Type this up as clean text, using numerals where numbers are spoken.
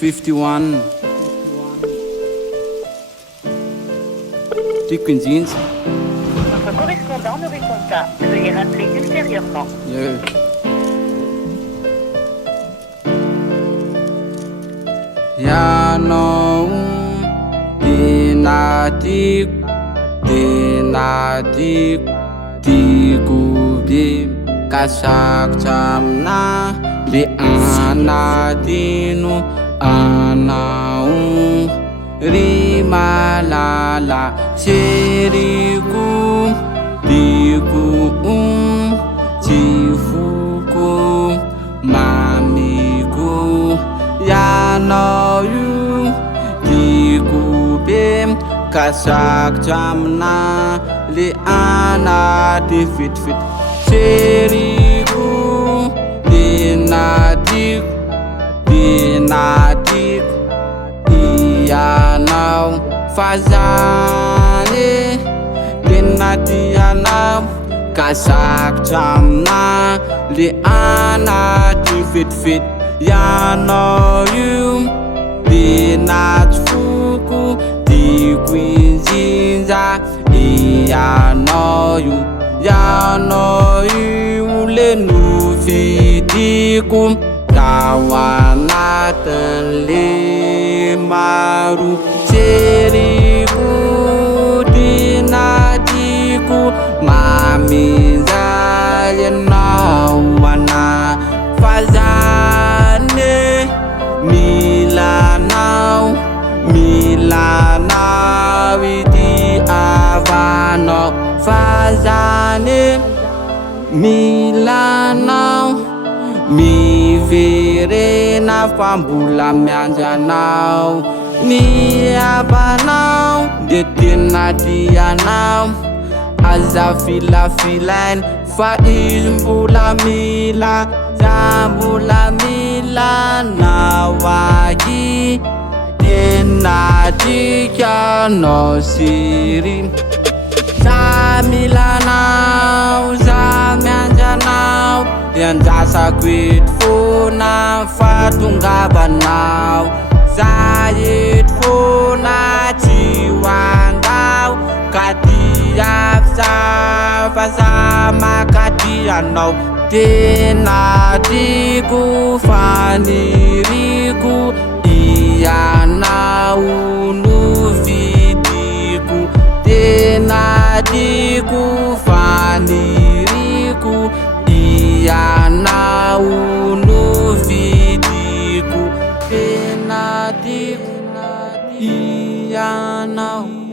51 Tico Jeans. Notre correspondant ne répond pas. Veuillez rappeler ultérieurement. Yeah. Yanao dinatik tigubi kasak camna li anadinu anau rimalala siriku diku cifuku mamiku yanau digubim kasak jamna li anadi fit siriku dinadik iyanau fazane dinadiyanau kasak jamna li anadi fit yanau dinatfuku dikwinzinza iyanau ulenufidiku kawanatelimaru ceriku dinadiku maminza yenawana fazane milanau iti avano fazane milanau mi verena fambula mianjanau mi abanau detinadianau azafilafilain faizmbula mila zambula mila nawagi denadikiano siri zamilanau zamianjanau yang jasa kuit funa fatunggabanau zayit funa jiwangau katiap sama katianau dinadiku faniriku iyanau nufidiku dinadiku faniriku iyanau nufidiku dinadiku iyanau